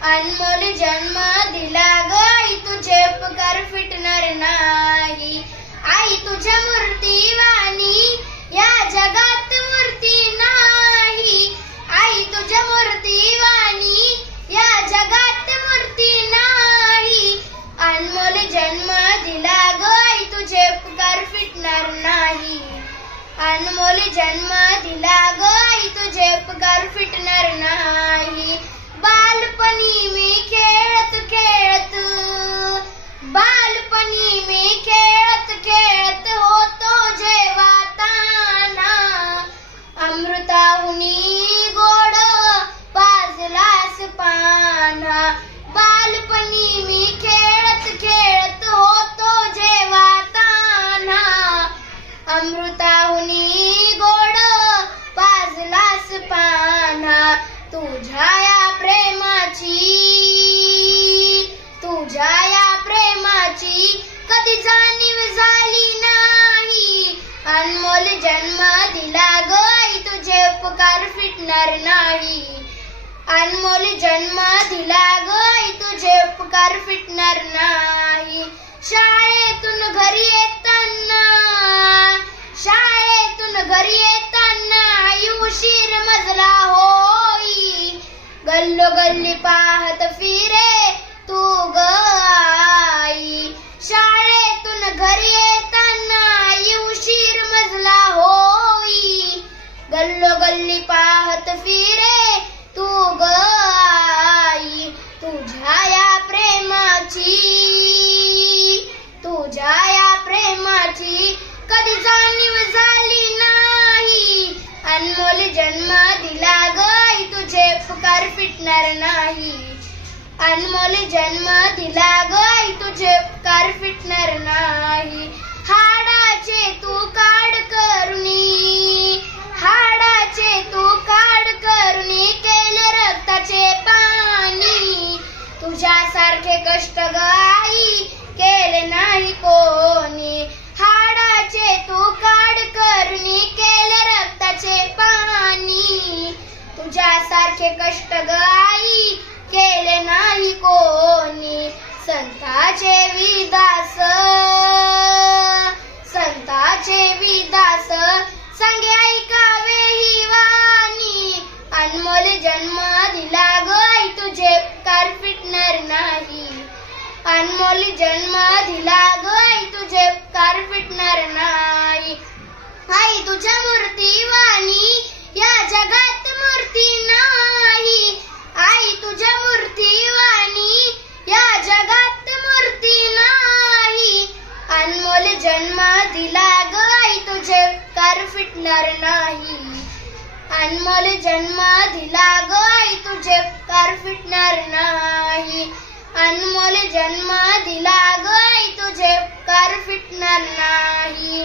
अनमोल जन्म दिला ग आई, तुझे उपकार फिटणार नाही. आई तुझ्या मूर्तीवाणी या जगात मूर्ती नाही. आई तुझ्या मूर्तीवाणी या जगात मूर्ती नाही. अनमोल जन्म दिला ग आई, तुझे उपकार फिटणार नाही. अनमोल जन्म दिला ग आई, तुझे उपकार फिटणार नाही. बालपणी मी खेळत खेळत, बालपणी मी खेळत खेळत होतो जेव्हा ताना. अमृताहुनी गोड पाजलास पाना. बालपणी मी खेळत खेळत होतो जेव्हा ताना. अमृताहुनी गोड पाजलास पाना. तुझ्या या प्रेमाची, तुझ्या या प्रेमाची कधी जाणीव झाली नाही. अनमोल जन्म दिला ग आई, तुझे उपकार फिटणार नाही. अनमोल जन्म दिला ग आई, तुझे उपकार फिटणार नाही. शाळेतून घरी येताना, शाळेतून घरी येताना आई उशीर मजला होई. गल्लोगल्ली पाहत फिरे तू ग आई. शाळेतून घरी येताना आई उशीर मजला होई. गल्लोगल्ली पाहत फिरे तू ग आई. तुझ्या या प्रेमाची, तुझ्या या प्रेमाची कधी जाणीव झाली नाही. अनमोल जन्म दिला ग आई, तुझे उपकार फिटणार नाही. अनमोल जन्म दिला ग आई, तुझे उपकार फिटणार नाही. हाडाचे तू काढ करुणी, हाडाचे तू काढ करुणी केले रक्ताचे पाणी. तुझ्यासारखे कष्ट ग आई केले नाही कोणी. हाडाचे तू काढ करुणी केले रक्ताचे पाणी. तुझ्यासारखे कष्ट ग आई केले नाही कोणी. संताचे विदास, संताचे विदास सांगे ऐकावे ही वाणी. अनमोल जन्म दिला ग आई, तुझे उपकार फिटणार नाही. अनमोल जन्म दिला ग आई, तुझे उपकार फिटणार नाही. आई तुझ्या मूर्तीवाणी या जगात मूर्ती नाही. आई तुझ्या मूर्तीवाणी या जगात मूर्ती नाही. अनमोल जन्म दिला ग आई, तुझे उपकार फिटणार नाही. अनमोल जन्म दिला ग आई, तुझे उपकार फिटणार नाही. अनमोल जन्म दिला ग आई, तुझे उपकार फिटणार नाही.